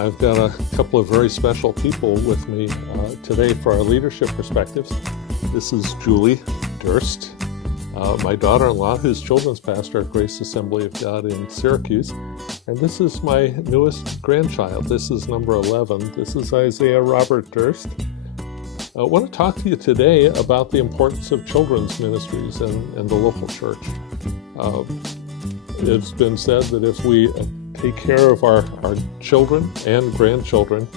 I've got a couple of very special people with me today for our leadership perspectives. This is Julie Durst, my daughter-in-law, who's children's pastor at Grace Assembly of God in Syracuse. And this is my newest grandchild. This is number 11. This is Isaiah Robert Durst. I want to talk to you today about the importance of children's ministries and the local church. It's been said that if we take care of our children and grandchildren,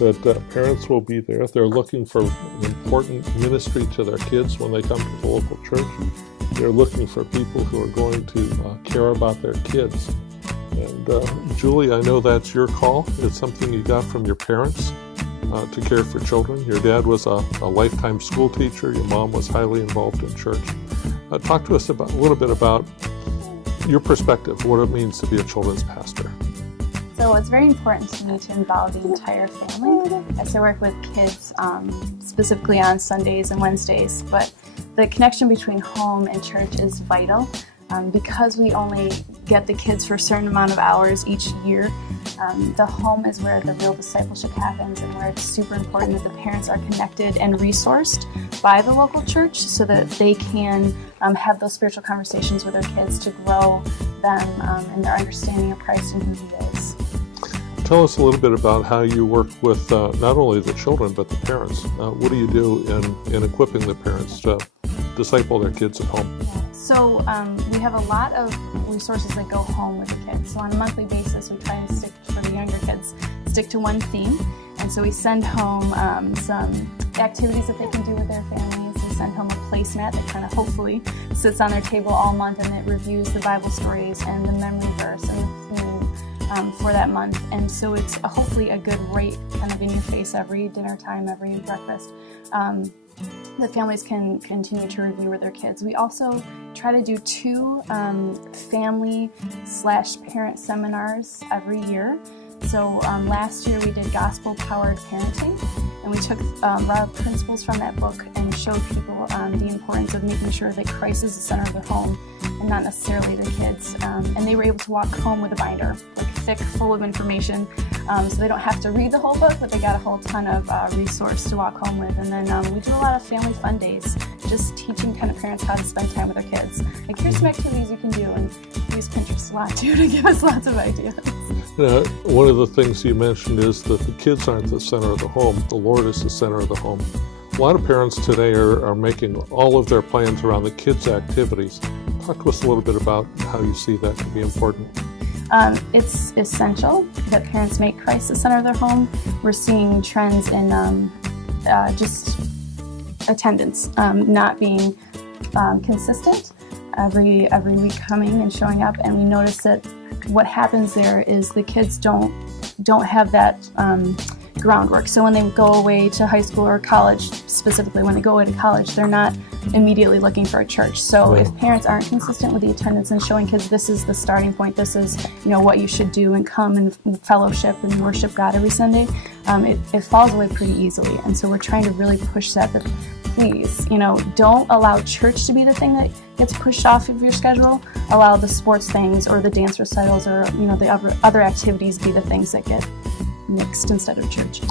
that parents will be there. They're looking for important ministry to their kids when they come to the local church. They're looking for people who are going to care about their kids. And Julie, I know that's your call. It's something you got from your parents to care for children. Your dad was a lifetime school teacher. Your mom was highly involved in church. Talk to us a little bit about your perspective, what it means to be a children's pastor. So it's very important to me to involve the entire family as I work with kids specifically on Sundays and Wednesdays. But the connection between home and church is vital because we only get the kids for a certain amount of hours each year. The home is where the real discipleship happens and where it's super important that the parents are connected and resourced by the local church so that they can have those spiritual conversations with their kids to grow them in their understanding of Christ and who He is. Tell us a little bit about how you work with not only the children but the parents. What do you do in equipping the parents to disciple their kids at home? So we have a lot of resources that go home with the kids. So on a monthly basis, we try to stick, for the younger kids, stick to one theme. And so we send home some activities that they can do with their families. We send home a placemat that kind of hopefully sits on their table all month, and it reviews the Bible stories and the memory verse and the theme for that month. And so it's hopefully a good rate kind of in your face every dinner time, every breakfast. The families can continue to review with their kids. We also try to do 2 family/parent seminars every year. So last year we did gospel-powered parenting, and we took raw principles from that book and showed people the importance of making sure that Christ is the center of their home and not necessarily the kids. And they were able to walk home with a binder, like thick, full of information, so they don't have to read the whole book, but they got a whole ton of resource to walk home with. And then we do a lot of family fun days, just teaching kind of parents how to spend time with their kids. Like, here's some activities you can do, and use Pinterest a lot too to give us lots of ideas. One of the things you mentioned is that the kids aren't the center of the home. The Lord is the center of the home. A lot of parents today are making all of their plans around the kids' activities. Talk to us a little bit about how you see that to be important. It's essential that parents make Christ the center of their home. We're seeing trends in just attendance not being consistent every week coming and showing up, and we notice that what happens there is the kids don't have that groundwork. So when they go away to high school or college, specifically when they go away to college, they're not immediately looking for a church. So if parents aren't consistent with the attendance and showing kids this is the starting point, this is what you should do and come and fellowship and worship God every Sunday, it falls away pretty easily. And so we're trying to really push that please, don't allow church to be the thing that gets pushed off of your schedule. Allow the sports things or the dance recitals or the other activities be the things that get mixed instead of church.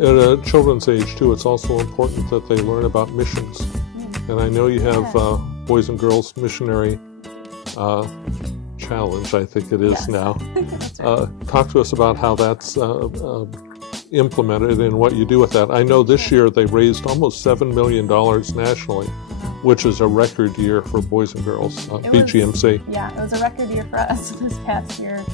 At a children's age too, it's also important that they learn about missions. And I know you have Boys and Girls Missionary Challenge, I think it is now. Right. Talk to us about how that's implemented and what you do with that. I know this year they raised almost $7 million nationally, which is a record year for Boys and Girls BGMC. It was a record year for us this past year.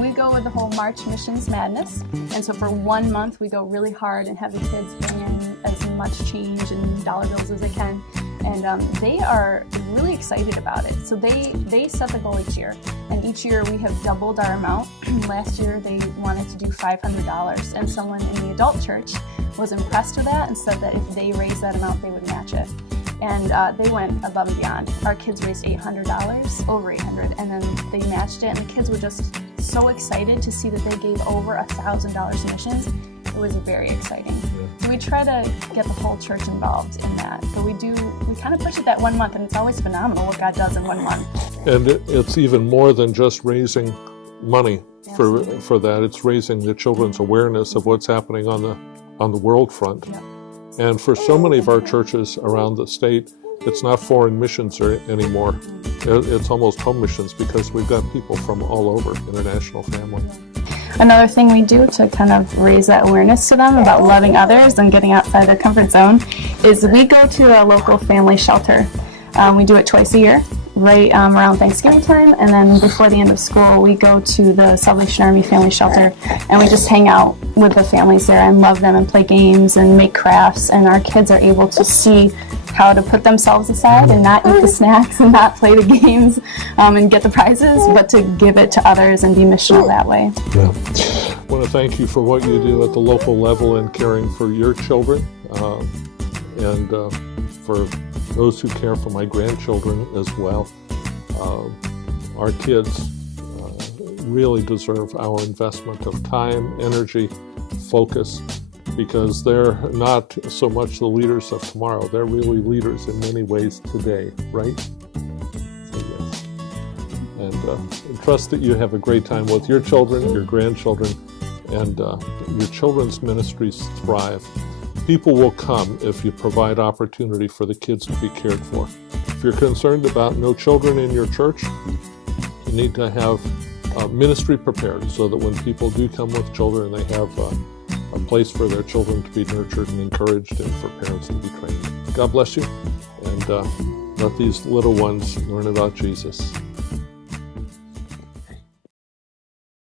We go with the whole March Missions Madness, and so for 1 month we go really hard and have the kids bring in as much change and dollar bills as they can, and they are really excited about it. So they set the goal each year, and each year we have doubled our amount. Last year they wanted to do $500, and someone in the adult church was impressed with that and said that if they raised that amount they would match it. And they went above and beyond. Our kids raised $800, over $800, and then they matched it, and the kids were just so excited to see that they gave over $1,000 in missions. It was very exciting. So we try to get the whole church involved in that, but we kind of push it that 1 month, and it's always phenomenal what God does in 1 month. And it's even more than just raising money. for that. It's raising the children's awareness of what's happening on the world front. Yep. And for so many of our churches around the state, it's not foreign missions anymore. It's almost home missions because we've got people from all over, international family. Another thing we do to kind of raise that awareness to them about loving others and getting outside their comfort zone is we go to a local family shelter. We do it twice a year, right around Thanksgiving time, and then before the end of school, we go to the Salvation Army Family Shelter, and we just hang out with the families there and love them and play games and make crafts, and our kids are able to see how to put themselves aside and not eat the snacks and not play the games and get the prizes, but to give it to others and be missional that way. Yeah. I want to thank you for what you do at the local level in caring for your children and for those who care for my grandchildren as well. Our kids really deserve our investment of time, energy, focus, because they're not so much the leaders of tomorrow. They're really leaders in many ways today, right? So yes. And trust that you have a great time with your children, your grandchildren, and your children's ministries thrive. People will come if you provide opportunity for the kids to be cared for. If you're concerned about no children in your church, you need to have ministry prepared so that when people do come with children, they have a place for their children to be nurtured and encouraged and for parents to be trained. God bless you, and let these little ones learn about Jesus.